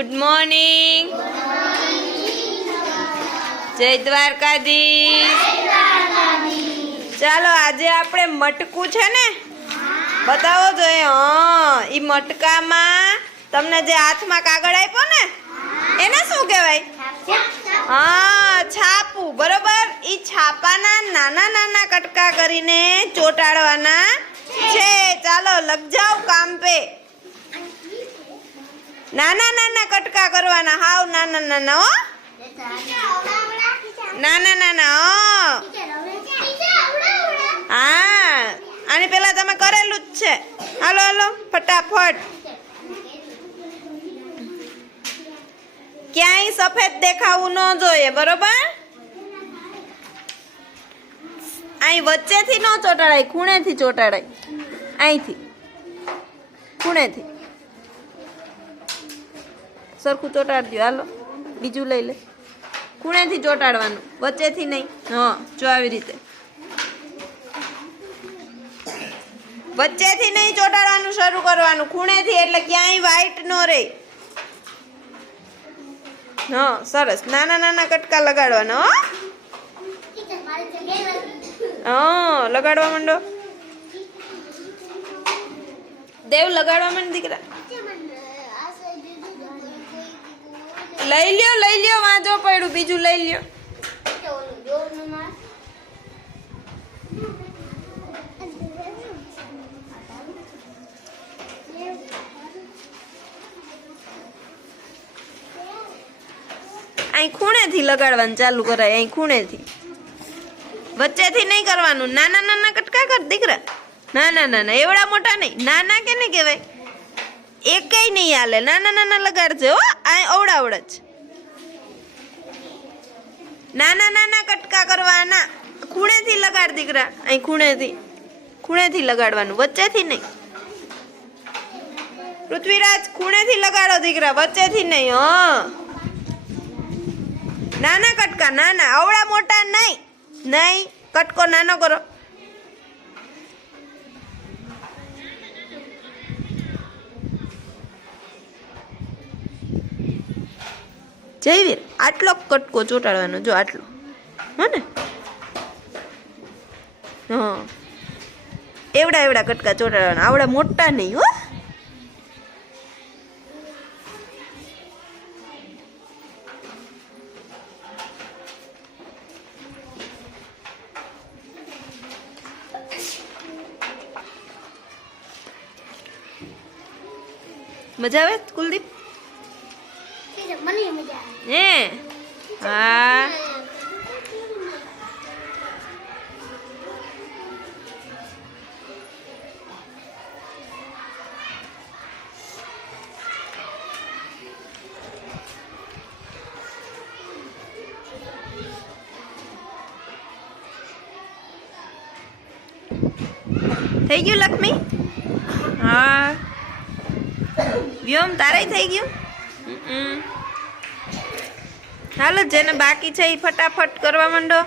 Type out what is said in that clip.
Good morning. જય દ્વારકાધીશ. ચાલો આજે આપણે મટકું છે ને બતાવો જોઈએ. હા, ઈ મટકામાં તમને જે હાથમાં કાગળ આપ્યો ને એને શું કહેવાય? હા, છાપું. બરોબર. ઈ છાપાના નાના નાના કટકા કરીને ચોંટાડવાના છે. ચાલો લગ જાઓ કામ પે. નાના નાના કટકા કરવાના, હાવ નાના નાના. હો, નાના નાના. હા, આની પેલા તમે કરેલું જ છે. હાલો હાલો ફટાફટ. ક્યાંય સફેદ દેખાવું ન જોઈએ. બરોબર. અહીં વચ્ચેથી ન ચોંટાડાય, ખૂણેથી ચોંટાડાય. અહીંથી ખૂણેથી સરખું ચોંટાડજો. હાલો બીજું લઈ લે. ખૂણેથી ચોંટાડવાનું, વચ્ચેથી નહીં. હા, જો આવી રીતે વચ્ચેથી નહીં ચોંટાડવાનું શરૂ કરવાનું, ખૂણેથી. એટલે ક્યાંય વાઈટ ન રહે. હા, સરસ. નાના નાના કટકા લગાડવાના. હા, લગાડવા માંડો. દેવ લગાડવા માંડ દીકરા. લઈ લ્યો વાંચો પડ્યું. બીજું લઈ લ્યો. અહીં ખૂણેથી લગાડવાનું ચાલુ કરાય. અહીં ખૂણેથી, વચ્ચેથી નહીં કરવાનું. નાના નાના કટકા કર દીકરા. નાના નાના, એવડા મોટા નહીં. નાના કે નહીં કહેવાય, એકેય નહીં હાલે. નાના નાના લગાડજે. હો, આ અવડાવડ જ. નાના નાના કટકા કરવાના. ખૂણેથી લગાડ દીકરા. અહીં ખૂણેથી લગાડવાનું, વચ્ચેથી નહીં. પૃથ્વીરાજ, ખૂણેથી લગાડો દીકરા, વચ્ચેથી નહીં. હા, નાના કટકા, નાના. અવડા મોટા નહીં. નહીં, કટકો નાનો કરો. જયવીર, આટલો કટકો ચોંટાડવાનો. જો આટલો. હો ને? હા, એવડા કટકા ચોંટાડવાના. આવડા મોટા નહીં. હો, મજા આવે કુલદીપ? હે? હા, થઈ ગયું લક્ષ્મી? હા, વ્યોમ તારે થઈ ગયું. હાલો, જેને બાકી છે એ ફટાફટ કરવા માંડો.